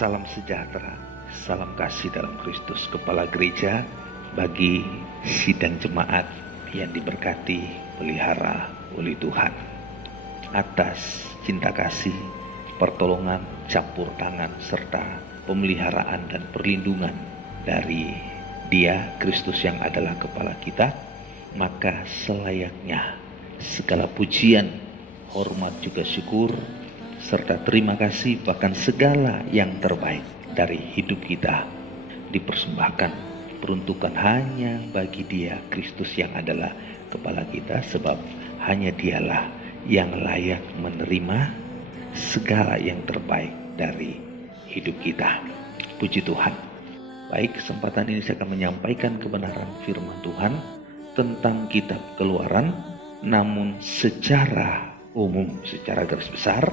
Salam sejahtera, salam kasih dalam Kristus, Kepala Gereja, bagi sidang jemaat yang diberkati, pelihara oleh Tuhan. Atas cinta kasih, pertolongan, campur tangan, serta pemeliharaan dan perlindungan dari Dia, Kristus yang adalah Kepala kita, maka selayaknya segala pujian, hormat juga syukur, serta terima kasih, bahkan segala yang terbaik dari hidup kita dipersembahkan, peruntukan hanya bagi Dia, Kristus yang adalah Kepala kita, sebab hanya Dialah yang layak menerima segala yang terbaik dari hidup kita. Puji Tuhan. Baik, kesempatan ini saya akan menyampaikan kebenaran firman Tuhan tentang kitab Keluaran, namun secara umum, secara garis besar,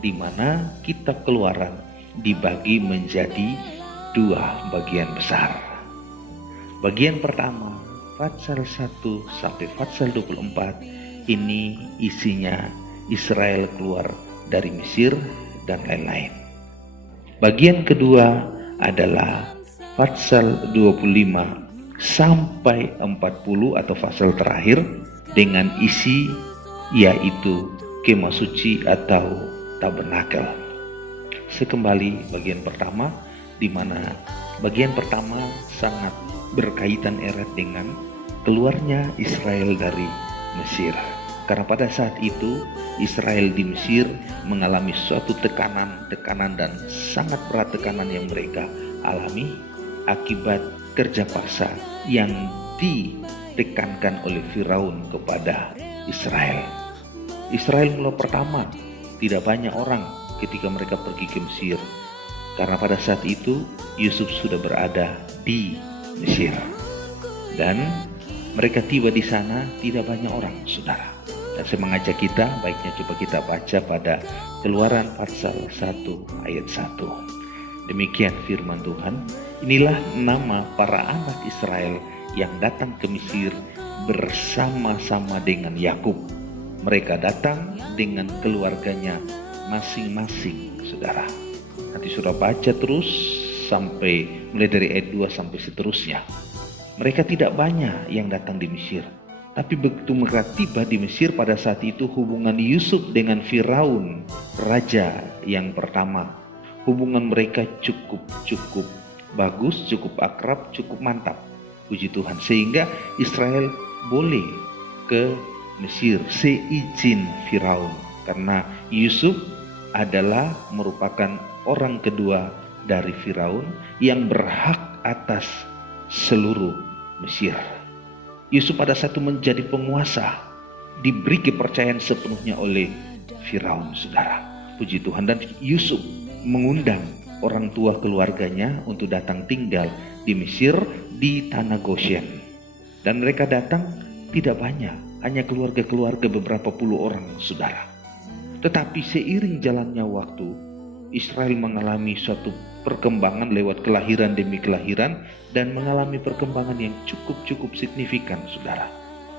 di mana kitab Keluaran dibagi menjadi dua bagian besar. Bagian pertama, Fatsal 1 sampai Fatsal 24, ini isinya Israel keluar dari Mesir dan lain-lain. Bagian kedua adalah Fatsal 25 sampai 40 atau Fatsal terakhir dengan isi yaitu Kemah Suci atau Tabernakel. Sekembali bagian pertama, di mana bagian pertama sangat berkaitan erat dengan keluarnya Israel dari Mesir. Karena pada saat itu Israel di Mesir mengalami suatu tekanan dan sangat berat tekanan yang mereka alami akibat kerja paksa yang ditekankan oleh Firaun kepada Israel. Israel mula pertama tidak banyak orang ketika mereka pergi ke Mesir, karena pada saat itu Yusuf sudah berada di Mesir dan mereka tiba di sana tidak banyak orang, saudara. Dan saya mengajak kita, baiknya coba kita baca pada Keluaran pasal 1 ayat 1. Demikian firman Tuhan. Inilah nama para anak Israel yang datang ke Mesir bersama-sama dengan Yakub. Mereka datang dengan keluarganya masing-masing, saudara. Nanti sudah baca terus sampai mulai dari ayat 2 sampai seterusnya. Mereka tidak banyak yang datang di Mesir, tapi begitu mereka tiba di Mesir pada saat itu, hubungan Yusuf dengan Firaun, raja yang pertama, hubungan mereka cukup bagus, cukup akrab, cukup mantap. Puji Tuhan, sehingga Israel boleh ke Mesir seizin Firaun, karena Yusuf adalah merupakan orang kedua dari Firaun yang berhak atas seluruh Mesir. Yusuf pada saat itu menjadi penguasa, diberi kepercayaan sepenuhnya oleh Firaun, saudara. Puji Tuhan. Dan Yusuf mengundang orang tua keluarganya untuk datang tinggal di Mesir, di tanah Goshen. Dan mereka datang tidak banyak, hanya keluarga-keluarga beberapa puluh orang, saudara. Tetapi seiring jalannya waktu, Israel mengalami suatu perkembangan lewat kelahiran demi kelahiran, dan mengalami perkembangan yang cukup signifikan, saudara.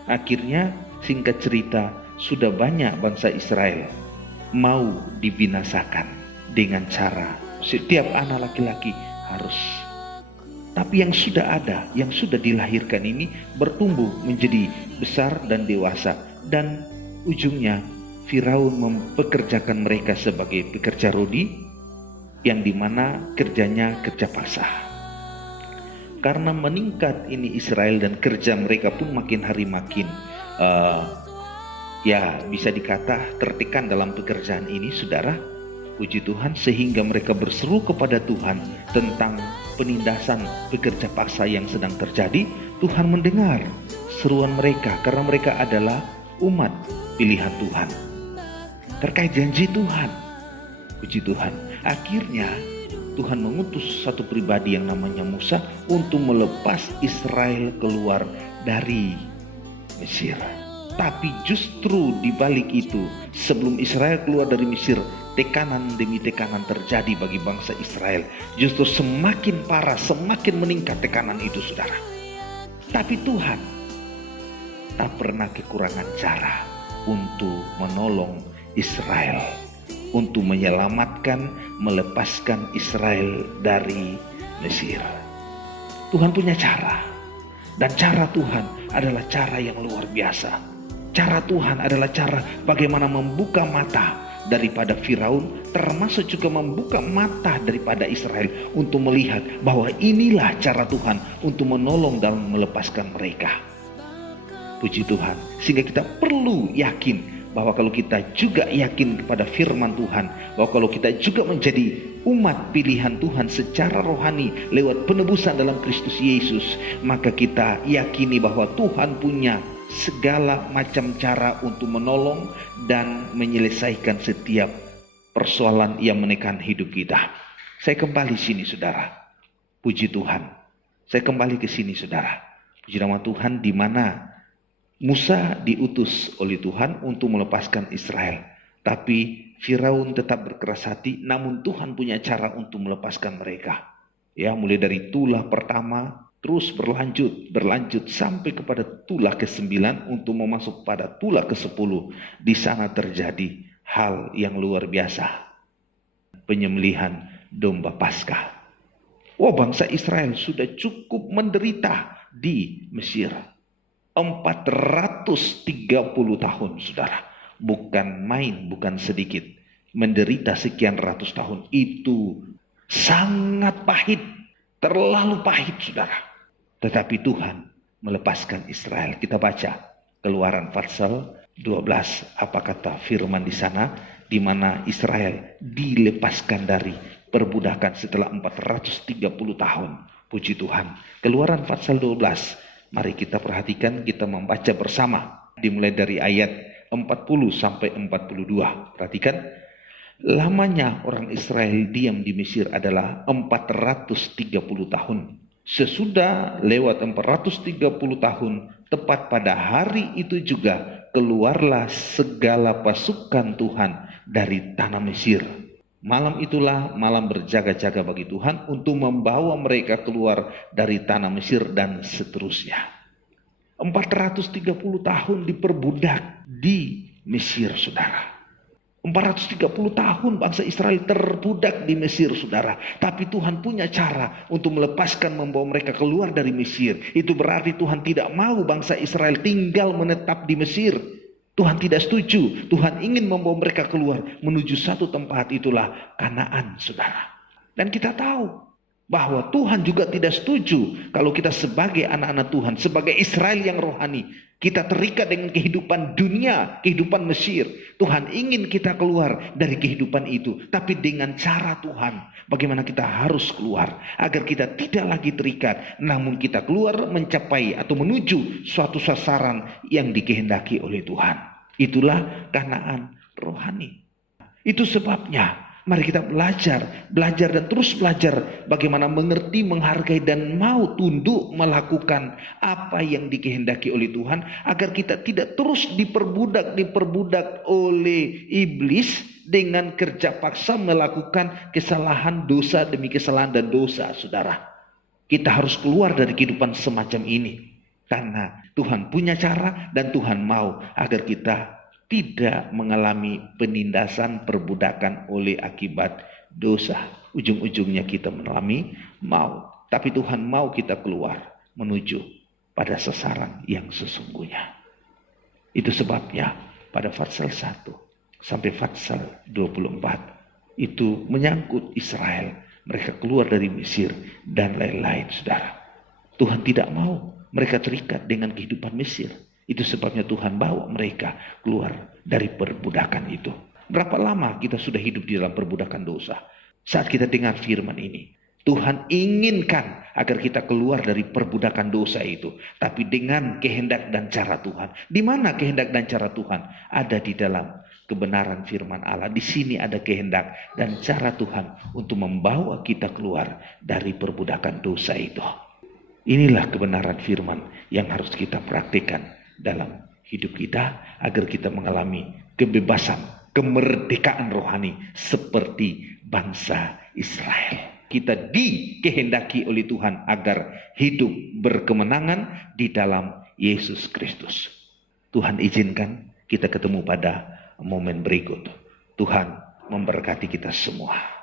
Akhirnya, singkat cerita, sudah banyak bangsa Israel mau dibinasakan dengan cara setiap anak laki-laki harus. Tapi yang sudah ada, yang sudah dilahirkan ini bertumbuh menjadi besar dan dewasa, dan ujungnya Firaun mempekerjakan mereka sebagai pekerja rodi, yang dimana kerjanya kerja paksa. Karena meningkat ini Israel dan kerja mereka pun makin hari makin bisa dikata tertekan dalam pekerjaan ini, saudara. Puji Tuhan, sehingga mereka berseru kepada Tuhan tentang penindasan pekerja paksa yang sedang terjadi. Tuhan mendengar seruan mereka karena mereka adalah umat pilihan Tuhan terkait janji Tuhan. Puji Tuhan, akhirnya Tuhan mengutus satu pribadi yang namanya Musa untuk melepas Israel keluar dari Mesir. Tapi justru di balik itu, sebelum Israel keluar dari Mesir, tekanan demi tekanan terjadi bagi bangsa Israel. Justru semakin parah, semakin meningkat tekanan itu, saudara. Tapi Tuhan tak pernah kekurangan cara untuk menolong Israel. untuk menyelamatkan, melepaskan Israel dari Mesir. Tuhan punya cara, dan cara Tuhan adalah cara yang luar biasa. Cara Tuhan adalah cara bagaimana membuka mata daripada Firaun, termasuk juga membuka mata daripada Israel untuk melihat bahwa inilah cara Tuhan untuk menolong dan melepaskan mereka. Puji Tuhan, sehingga kita perlu yakin bahwa kalau kita juga yakin kepada firman Tuhan, bahwa kalau kita juga menjadi umat pilihan Tuhan secara rohani lewat penebusan dalam Kristus Yesus, maka kita yakini bahwa Tuhan punya segala macam cara untuk menolong dan menyelesaikan setiap persoalan yang menekan hidup kita. Saya kembali sini saudara. Puji Tuhan. Saya kembali ke sini saudara. Puji nama Tuhan, di mana Musa diutus oleh Tuhan untuk melepaskan Israel. Tapi Firaun tetap berkeras hati, namun Tuhan punya cara untuk melepaskan mereka. Ya, mulai dari tulah pertama, terus berlanjut sampai kepada tulah ke-9 untuk memasuk pada tulah ke-10. Di sana terjadi hal yang luar biasa. Penyembelihan domba Paskah. Bangsa Israel sudah cukup menderita di Mesir. 430 tahun saudara. Bukan main, bukan sedikit. Menderita sekian ratus tahun. Itu sangat pahit. Terlalu pahit saudara. Tetapi Tuhan melepaskan Israel. Kita baca Keluaran pasal 12. Apa kata firman di sana? Di mana Israel dilepaskan dari perbudakan setelah 430 tahun. Puji Tuhan. Keluaran pasal 12. Mari kita perhatikan, kita membaca bersama. Dimulai dari ayat 40 sampai 42. Perhatikan. Lamanya orang Israel diam di Mesir adalah 430 tahun. Sesudah lewat 430 tahun, tepat pada hari itu juga keluarlah segala pasukan Tuhan dari tanah Mesir. Malam itulah malam berjaga-jaga bagi Tuhan untuk membawa mereka keluar dari tanah Mesir dan seterusnya. 430 tahun diperbudak di Mesir, saudara. 430 tahun bangsa Israel terbudak di Mesir, saudara. Tapi Tuhan punya cara untuk melepaskan, membawa mereka keluar dari Mesir. Itu berarti Tuhan tidak mau bangsa Israel tinggal menetap di Mesir. Tuhan tidak setuju. Tuhan ingin membawa mereka keluar menuju satu tempat, itulah Kanaan, saudara. Dan kita tahu bahwa Tuhan juga tidak setuju kalau kita sebagai anak-anak Tuhan, sebagai Israel yang rohani, kita terikat dengan kehidupan dunia, kehidupan Mesir. Tuhan ingin kita keluar dari kehidupan itu, tapi dengan cara Tuhan. Bagaimana kita harus keluar agar kita tidak lagi terikat, namun kita keluar mencapai atau menuju suatu sasaran yang dikehendaki oleh Tuhan. Itulah Kanaan rohani. Itu sebabnya mari kita belajar dan terus belajar bagaimana mengerti, menghargai dan mau tunduk melakukan apa yang dikehendaki oleh Tuhan, agar kita tidak terus diperbudak oleh iblis dengan kerja paksa melakukan kesalahan, dosa demi kesalahan dan dosa, saudara. Kita harus keluar dari kehidupan semacam ini karena Tuhan punya cara dan Tuhan mau agar kita tidak mengalami penindasan, perbudakan oleh akibat dosa. Ujung-ujungnya kita mengalami maut. Tapi Tuhan mau kita keluar menuju pada sasaran yang sesungguhnya. Itu sebabnya pada pasal 1 sampai pasal 24 itu menyangkut Israel. Mereka keluar dari Mesir dan lain-lain, saudara. Tuhan tidak mau mereka terikat dengan kehidupan Mesir. Itu sebabnya Tuhan bawa mereka keluar dari perbudakan itu. Berapa lama kita sudah hidup di dalam perbudakan dosa? Saat kita dengar firman ini, Tuhan inginkan agar kita keluar dari perbudakan dosa itu. Tapi dengan kehendak dan cara Tuhan. Di mana kehendak dan cara Tuhan? Ada di dalam kebenaran firman Allah. Di sini ada kehendak dan cara Tuhan untuk membawa kita keluar dari perbudakan dosa itu. Inilah kebenaran firman yang harus kita praktikkan dalam hidup kita agar kita mengalami kebebasan, kemerdekaan rohani seperti bangsa Israel. Kita dikehendaki oleh Tuhan agar hidup berkemenangan di dalam Yesus Kristus. Tuhan izinkan kita ketemu pada momen berikut. Tuhan memberkati kita semua.